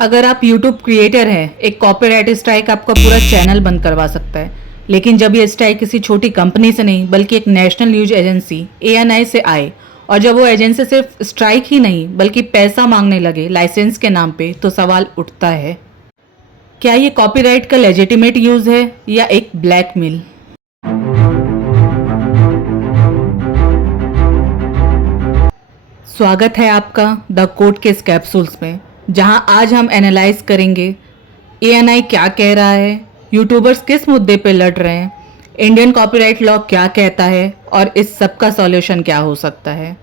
अगर आप YouTube creator हैं, एक कॉपीराइट स्ट्राइक आपका पूरा चैनल बंद करवा सकता है। लेकिन जब ये स्ट्राइक किसी छोटी कंपनी से नहीं बल्कि एक नेशनल न्यूज एजेंसी ANI से आए और जब वो एजेंसी सिर्फ स्ट्राइक ही नहीं बल्कि पैसा मांगने लगे लाइसेंस के नाम पे, तो सवाल उठता है, क्या ये कॉपीराइट का लेजिटिमेट यूज है या एक ब्लैकमेल? स्वागत है आपका द कोर्ट के कैप्सूल्स में, जहां आज हम एनालाइज करेंगे ANI क्या कह रहा है, यूट्यूबर्स किस मुद्दे पे लड़ रहे हैं, इंडियन कॉपीराइट लॉ क्या कहता है और इस सब का सॉल्यूशन क्या हो सकता है।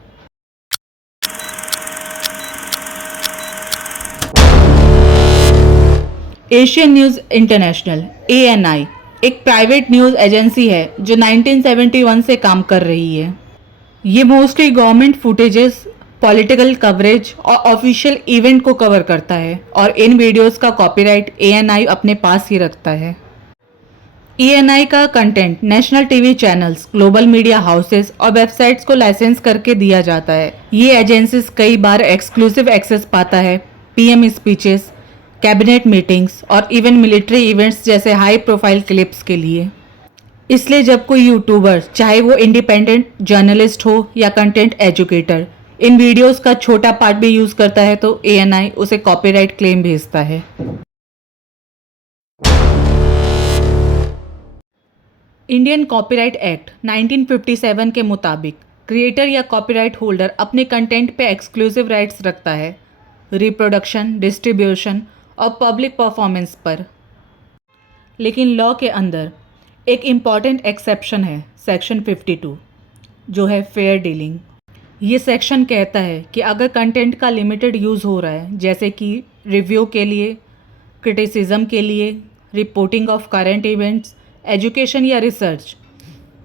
एशियन न्यूज़ इंटरनेशनल ANI एक प्राइवेट न्यूज़ एजेंसी है जो 1971 से काम कर रही है। ये mostly government footages, political coverage और ऑफिशियल इवेंट को कवर करता है और इन वीडियोस का कॉपीराइट ANI अपने पास ही रखता है। ANI का content national TV channels, global media houses और वेबसाइट्स को लाइसेंस करके दिया जाता है। ये एजेंसीज कई बार एक्सक्लूसिव एक्सेस पाता है PM स्पीचेस, कैबिनेट मीटिंग्स और इवन मिलिट्री इवेंट्स जैसे हाई प्रोफाइल क्लिप्स के लिए। इसलिए जब कोई यूट्यूबर, चाहे वो इंडिपेंडेंट जर्नलिस्ट हो या कंटेंट एजुकेटर, इन वीडियोस का छोटा पार्ट भी यूज करता है तो ANI उसे कॉपीराइट क्लेम भेजता है। इंडियन कॉपीराइट एक्ट 1957 के मुताबिक क्रिएटर या कॉपीराइट होल्डर अपने कंटेंट पे एक्सक्लूसिव राइट्स रखता है रिप्रोडक्शन, डिस्ट्रीब्यूशन और पब्लिक परफॉर्मेंस पर। लेकिन लॉ के अंदर एक इम्पॉर्टेंट एक्सेप्शन है, सेक्शन 52, जो है फेयर डीलिंग। ये सेक्शन कहता है कि अगर कंटेंट का लिमिटेड यूज़ हो रहा है, जैसे कि रिव्यू के लिए, क्रिटिसिज्म के लिए, reporting of current events, education या रिसर्च,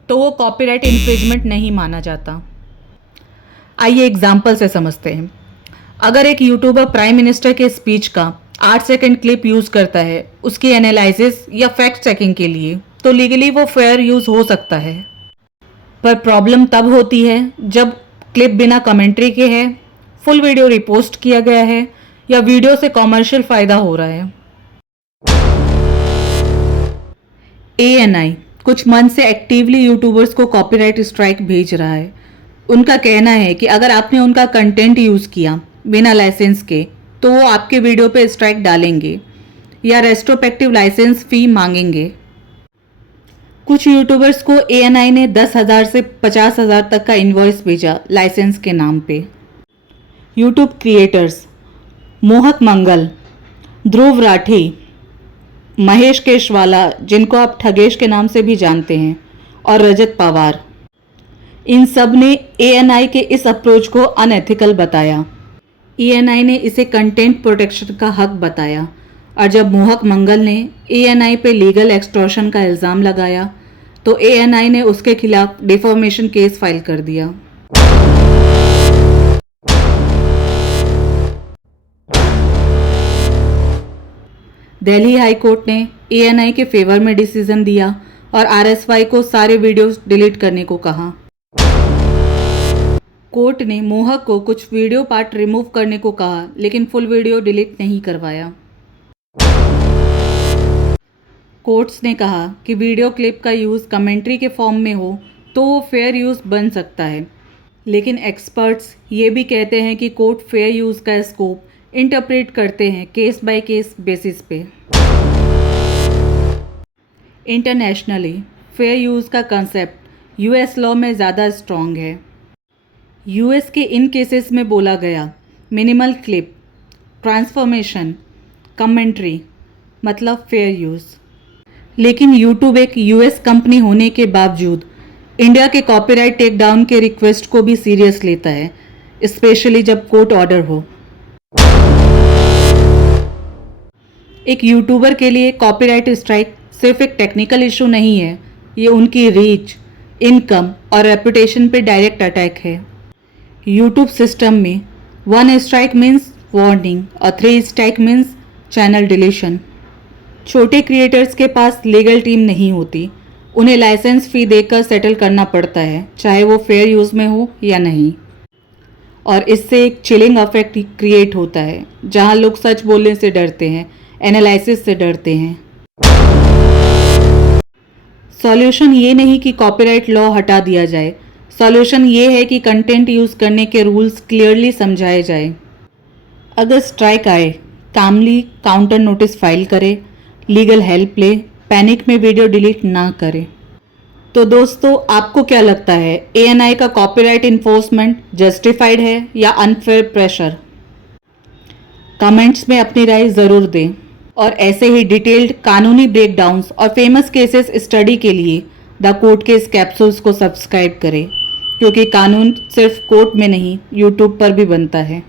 तो वो कॉपीराइट इन्फ्रिंजमेंट नहीं माना जाता। आइए एग्जाम्पल से समझते हैं। अगर एक यूट्यूबर प्राइम मिनिस्टर के स्पीच का 8 सेकंड क्लिप यूज़ करता है उसकी एनालिसिस या फैक्ट चेकिंग के लिए, तो लीगली वो फेयर यूज़ हो सकता है। पर प्रॉब्लम तब होती है जब क्लिप बिना कमेंट्री के है, फुल वीडियो रिपोस्ट किया गया है या वीडियो से कॉमर्शियल फ़ायदा हो रहा है। ANI कुछ मंथ से एक्टिवली यूट्यूबर्स को कॉपीराइट स्ट्राइक भेज रहा है। उनका कहना है कि अगर आपने उनका कंटेंट यूज़ किया बिना लाइसेंस के, तो वो आपके वीडियो पे स्ट्राइक डालेंगे या रेस्ट्रोस्पेक्टिव लाइसेंस फ़ी मांगेंगे। कुछ यूट्यूबर्स को ANI ने 10,000 से 50,000 तक का इनवॉइस भेजा लाइसेंस के नाम पे। यूट्यूब क्रिएटर्स मोहक मंगल, ध्रुव राठी, महेश केशवाला, जिनको आप ठगेश के नाम से भी जानते हैं, और रजत पवार, इन सब ने ANI के इस अप्रोच को अनएथिकल बताया। ANI ने इसे कंटेंट प्रोटेक्शन का हक बताया और जब मोहक मंगल ने ANI पे लीगल एक्सटॉर्शन का इल्ज़ाम लगाया तो ANI ने उसके खिलाफ डिफॉर्मेशन केस फाइल कर दिया। दिल्ली हाई कोर्ट ने ANI के फेवर में डिसीजन दिया और RSY को सारे वीडियोस डिलीट करने को कहा। कोर्ट ने मोहक को कुछ वीडियो पार्ट रिमूव करने को कहा, लेकिन फुल वीडियो डिलीट नहीं करवाया। कोर्ट्स ने कहा कि वीडियो क्लिप का यूज़ कमेंट्री के फॉर्म में हो तो वो फेयर यूज़ बन सकता है, लेकिन एक्सपर्ट्स ये भी कहते हैं कि कोर्ट फेयर यूज़ का स्कोप इंटरप्रेट करते हैं केस बाय केस बेसिस पे। इंटरनेशनली फेयर यूज़ का कंसेप्ट US लॉ में ज़्यादा स्ट्रॉन्ग है। US के इन केसेस में बोला गया मिनिमल क्लिप, ट्रांसफॉर्मेशन, कमेंट्री, मतलब फेयर यूज़। लेकिन YouTube एक US कंपनी होने के बावजूद इंडिया के कॉपीराइट टेक डाउन के रिक्वेस्ट को भी सीरियस लेता है, स्पेशली जब कोर्ट ऑर्डर हो। एक यूट्यूबर के लिए कॉपीराइट स्ट्राइक सिर्फ एक टेक्निकल इशू नहीं है, ये उनकी रीच, इनकम और रेपुटेशन पे डायरेक्ट अटैक है। यूट्यूब सिस्टम में 1 स्ट्राइक मीन्स वार्निंग और 3 स्ट्राइक मीन्स चैनल डिलीशन। छोटे क्रिएटर्स के पास लीगल टीम नहीं होती, उन्हें लाइसेंस फ़ी देकर सेटल करना पड़ता है, चाहे वो फेयर यूज़ में हो या नहीं। और इससे एक चिलिंग इफेक्ट क्रिएट होता है जहां लोग सच बोलने से डरते हैं, एनालिसिस से डरते हैं। सॉल्यूशन ये नहीं कि कॉपीराइट लॉ हटा दिया जाए, सॉल्यूशन ये है कि कंटेंट यूज़ करने के रूल्स क्लियरली समझाए जाए। अगर स्ट्राइक आए, कामली काउंटर नोटिस फाइल करें, लीगल हेल्प ले, पैनिक में वीडियो डिलीट ना करें। तो दोस्तों, आपको क्या लगता है, एएनआई का कॉपीराइट इन्फोर्समेंट जस्टिफाइड है या अनफेयर प्रेशर? कमेंट्स में अपनी राय ज़रूर दें और ऐसे ही डिटेल्ड कानूनी ब्रेकडाउन्स और फेमस केसेस स्टडी के लिए द कोर्ट केस कैप्सूल्स को सब्सक्राइब करें, क्योंकि कानून सिर्फ कोर्ट में नहीं, यूट्यूब पर भी बनता है।